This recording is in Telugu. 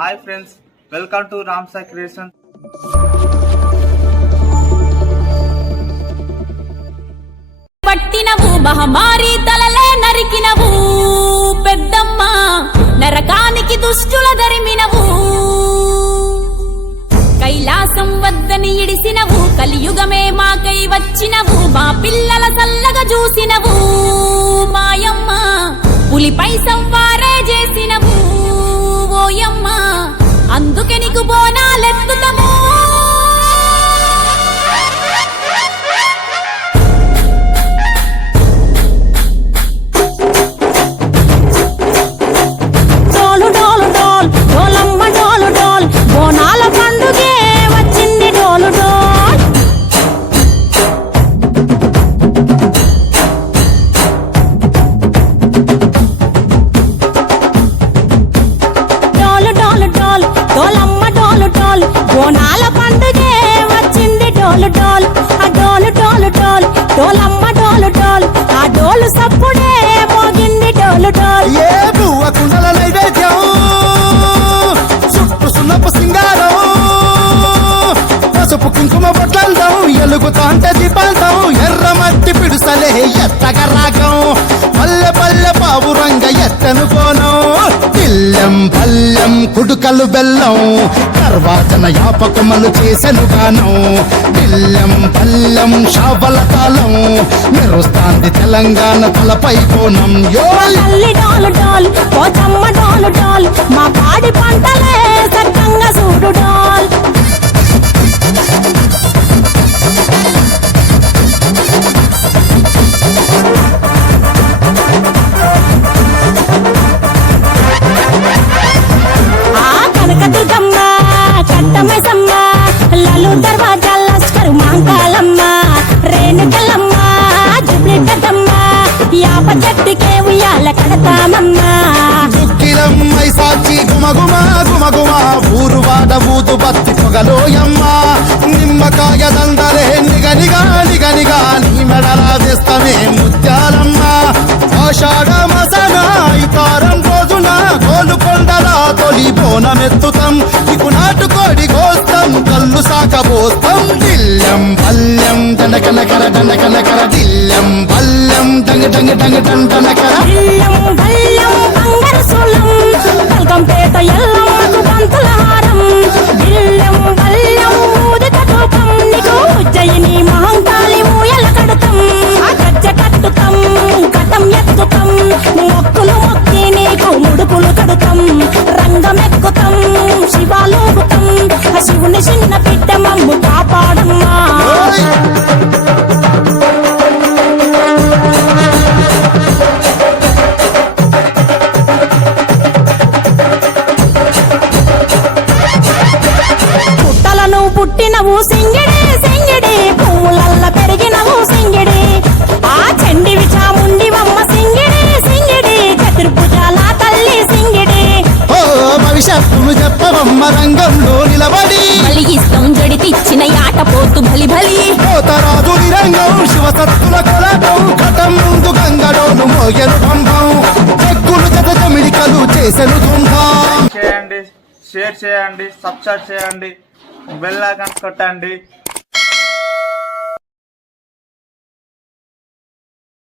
Hi friends, welcome to Ram Sai creation. పట్టినవు మహమారి తలలే నరికినవు పెద్దమ్మ, నరకానికి దుష్టుల దరిమినవు. కైలాసం వద్దని ఇడిసినవు, కలియుగమే మాకై వచ్చినవు. మా పిల్లల చల్లగా చూసినవు మాయమ్మ, పులిపై సంవారే చేసినవు ఓయమ్మ. అందుకే నీకు బోనాలెత్తుతము. బోనాల పండుగే వచ్చింది డోలు డోలు, ఆ డోలు డోలు డోలు డోలమ్మ డోలు డోలు, ఆ డోలు సప్పుడే మోగింది డోలు డోలు. ఏ పువ్వ కుండల నైవేద్యం, చుట్టు సున్నపు సింగారం, పసుపు కుంకుమ బొట్లందం, ఎలుగుతాంటే దీపాంతం, ఎర్ర మట్టి పిడుసలే ఎత్తగ రాగం, పల్లె పల్లె పావురంగ ఎత్తను కోనం, పిల్లెం పల్లెం కుడుకలు బెల్లం, తర్వాతన యాపకమలు చేసెను గానం, పిల్లెం పల్లెం షావల తాళం, మెరుస్తాంది తెలంగాణ తలపై కోణం. తల్లి డోలు డోలు, పోచమ్మ డోలు డోలు, మా పాడి పంటలే సక్కంగా చూడు డోల్. కట్టమైసమ్మ, లలు దర్వాజా లస్కరు మాంకాలమ్మ, రేణుకలమ్మ, జుబ్లికమ్మ, యాప చెట్టుకే ఉయ్యాల కడతామమ్మ. దుక్కిలమ్మై సాచి గుమగుమ గుమగుమ, ఊరు వాడ ఊదు బత్తి పొగలోయమ్మ, నిమ్మకాయ దండలే నిగనిగా నిగనిగా, నీ మెడలా వేస్తమే ముత్యాలమ్మ. ఆషాఢ మసన ఇతారం రోజున గోలుకొండల తొలి బోనమెత్తుతాం, ఇకు నాటుకోడి కోస్తాం, కళ్ళు సాకబోస్తాం. దిల్లెం పల్లెం దండకనకర దండకనకర, దిల్లెం పల్లెం డంగ డంగ డంగ డండనకర, దిల్లెం పల్లెం బంగారు సోలం, పల్కంపేట ఎల్లమ్మకు పంతుల హారం, దిల్లెం పల్లెం ఊదిత ధూపం, నీకు ఉజ్జయిని మహంకాళి మూయల కడతాం, గజ్జ కట్టుతాం, కటం ఎత్తుతాం, మొక్కులు మొక్కి నీకు ముడుపులు కడుతాం, రంగమెక్కుతాం, శివాలూగుతాం, శివుని చిన్న బిడ్డ మమ్ము కాపాడమ్మా. పుట్టలను పుట్టినవు సింగిడి సింగిడి, పువ్వులల్ల పెరిగినవు సింగిడి, ఆ చండివి చాముండివమ్మ సింగిడి సింగిడి, చతుర్భుజాల తల్లి సింగిడి. ఓ భవిష్యత్తును చెప్పవమ్మ రంగంలో నిలబడి, బలిగిస్తాం జడితిచ్చిన యాట పోతు బలి బలి, పోతరాజు నిరంగం శివసత్తుల కొలటం, కటం ముందు గంగడోను మోయను పంపం, చెక్కులు జత జమిడికలు చేసెను తుంభం. చేయండి, షేర్ చేయండి, సబ్స్క్రైబ్ చేయండి, బెల్ ఐకాన్ కొట్టండి.